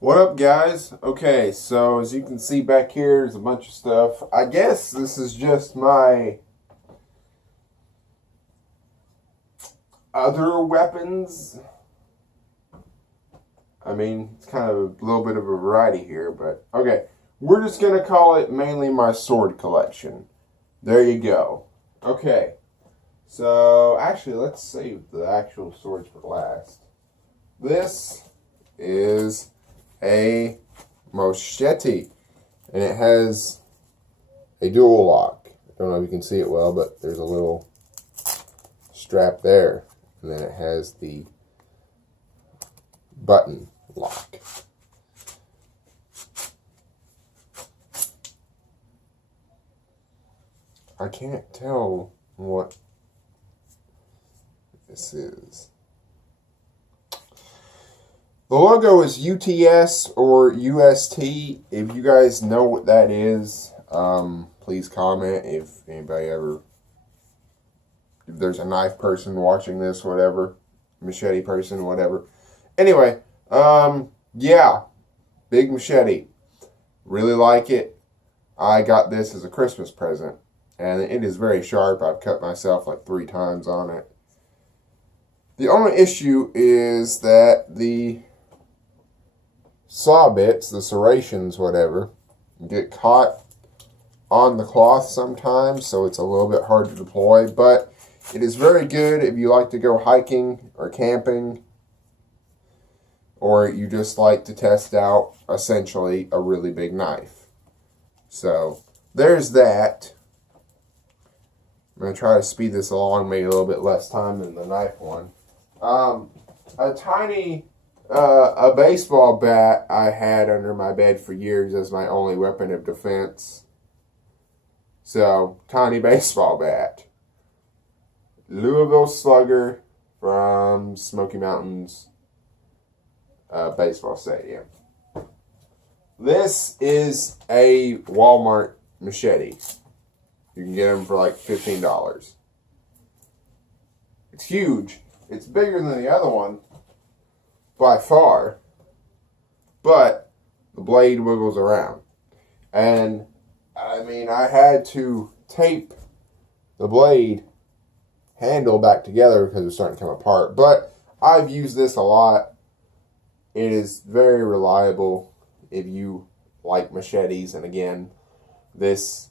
What up, guys? Okay, so as you can see back here, there's a bunch of stuff. I guess this is just my other weapons. I mean, it's kind of a little bit of a variety here, but okay. We're just going to call it mainly my sword collection. There you go. Okay, so actually, let's save the actual swords for last. This is a machete, and it has a dual lock. I don't know if you can see it well, but there's a little strap there, and then it has the button lock. I can't tell what this is. The logo is UTS or UST. If you guys know what that is, please comment. If anybody ever, if there's a knife person watching this, whatever, machete person, whatever. Anyway, yeah, big machete. Really like it. I got this as a Christmas present, and it is very sharp. I've cut myself like 3 times on it. The only issue is that the saw bits, the serrations, whatever, get caught on the cloth sometimes, so it's a little bit hard to deploy, but it is very good if you like to go hiking or camping, or you just like to test out, essentially, a really big knife. So, there's that. I'm going to try to speed this along, maybe a little bit less time than the knife one. A baseball bat I had under my bed for years as my only weapon of defense. So, tiny baseball bat. Louisville Slugger from Smoky Mountains Baseball Stadium. This is a Walmart machete. You can get them for like $15. It's huge. It's bigger than the other one by far, but the blade wiggles around. And I mean, I had to tape the blade handle back together because it was starting to come apart. But I've used this a lot. It is very reliable if you like machetes. And again, this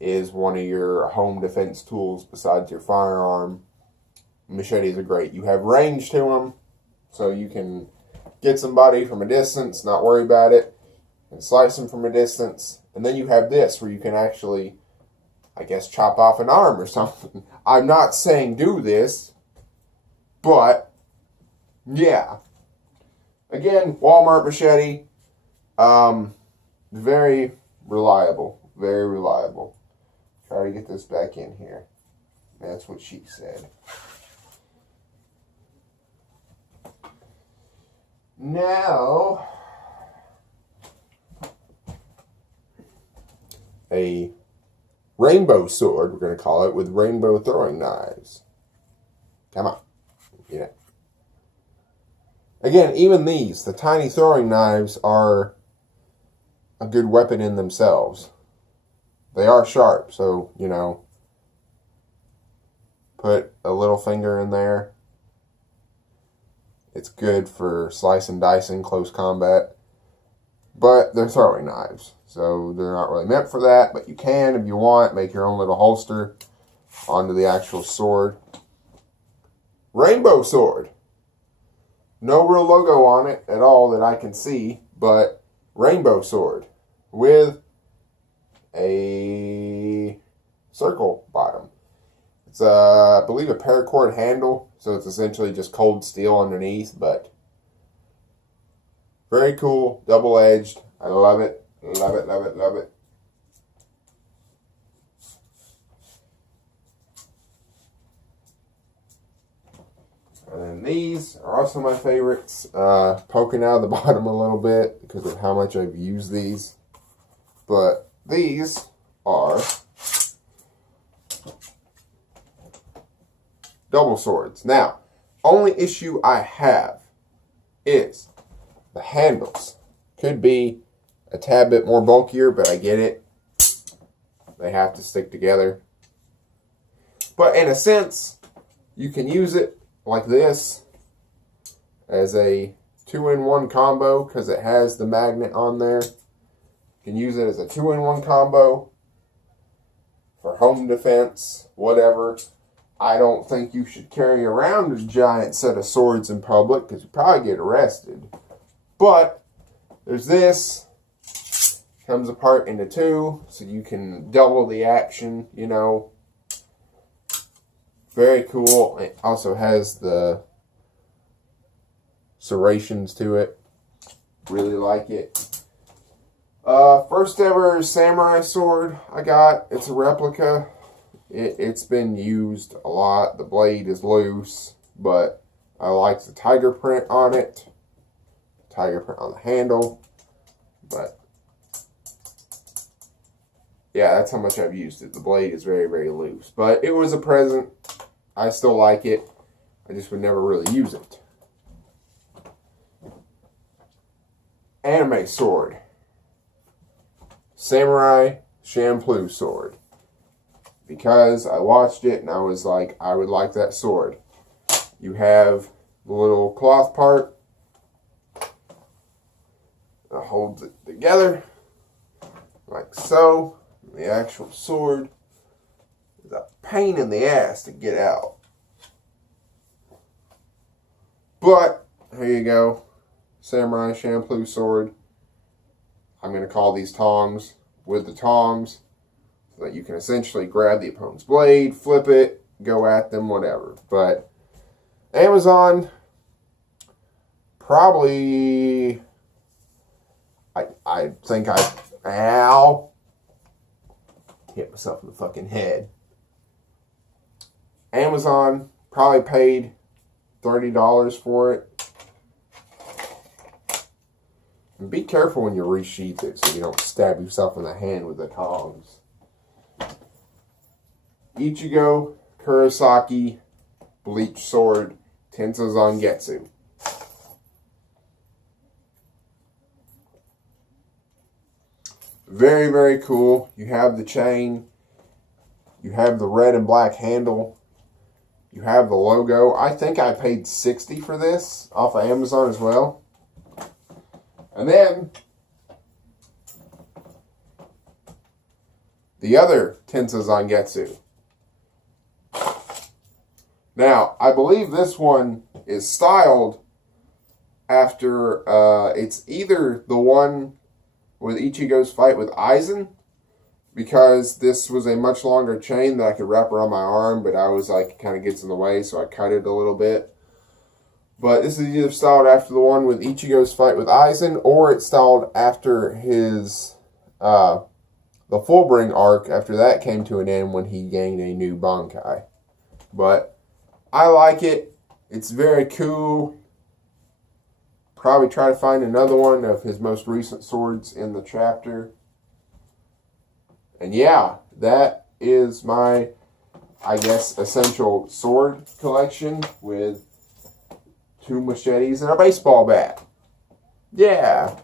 is one of your home defense tools besides your firearm. Machetes are great. You have range to them, so you can get somebody from a distance, not worry about it, and slice them from a distance. And then you have this where you can actually, I guess, chop off an arm or something. I'm not saying do this, but yeah. Again, Walmart machete, very reliable, very reliable. Try to get this back in here. That's what she said. Now, a rainbow sword, we're going to call it, with rainbow throwing knives. Come on. Yeah. Again, even these, the tiny throwing knives, are a good weapon in themselves. They are sharp, so, you know, put a little finger in there. It's good for slice and dicing, close combat. But they're throwing knives, so they're not really meant for that. But you can, if you want, make your own little holster onto the actual sword. Rainbow sword. No real logo on it at all that I can see, but rainbow sword with a circle bottom. It's, I believe, a paracord handle, so it's essentially just cold steel underneath, but very cool, double-edged. I love it, love it, love it, love it. And then these are also my favorites, poking out of the bottom a little bit because of how much I've used these. But these are double swords. Now, only issue I have is the handles. could be a tad bit more bulkier, but I get it. They have to stick together. But in a sense, you can use it like this as a 2-in-1 combo because it has the magnet on there. You can use it as a 2-in-1 combo for home defense, whatever. I don't think you should carry around a giant set of swords in public because you probably get arrested. But there's this. Comes apart into two, so you can double the action, you know. Very cool. It also has the serrations to it. Really like it. First ever samurai sword I got. It's a replica. It's been used a lot. The blade is loose, but I like the tiger print on it. Tiger print on the handle. But yeah, that's how much I've used it. The blade is very, very loose. But it was a present. I still like it. I just would never really use it. Anime sword. Samurai Champloo sword. Because I watched it and I was like, I would like that sword. You have the little cloth part that holds it together. Like so. The actual sword is a pain in the ass to get out. But, here you go. Samurai Champloo sword. I'm going to call these tongs with the tongs so that you can essentially grab the opponent's blade, flip it, go at them, whatever. But Amazon, probably, I think ow. Hit myself in the fucking head. Amazon probably paid $30 for it. And be careful when you resheath it so you don't stab yourself in the hand with the tongs. Ichigo Kurosaki Bleach Sword Tensa Zangetsu. Very, very cool. You have the chain. You have the red and black handle. You have the logo. I think I paid $60 for this off of Amazon as well. And then the other Tensa Zangetsu. Now, I believe this one is styled after, it's either the one with Ichigo's fight with Aizen, because this was a much longer chain that I could wrap around my arm, but I was like, it kind of gets in the way, so I cut it a little bit. But this is either styled after the one with Ichigo's fight with Aizen, or it's styled after his, the Fullbring arc, after that came to an end when he gained a new Bankai. But I like it. It's very cool. Probably try to find another one of his most recent swords in the chapter. And yeah, that is my, I guess, essential sword collection with 2 machetes and a baseball bat. Yeah.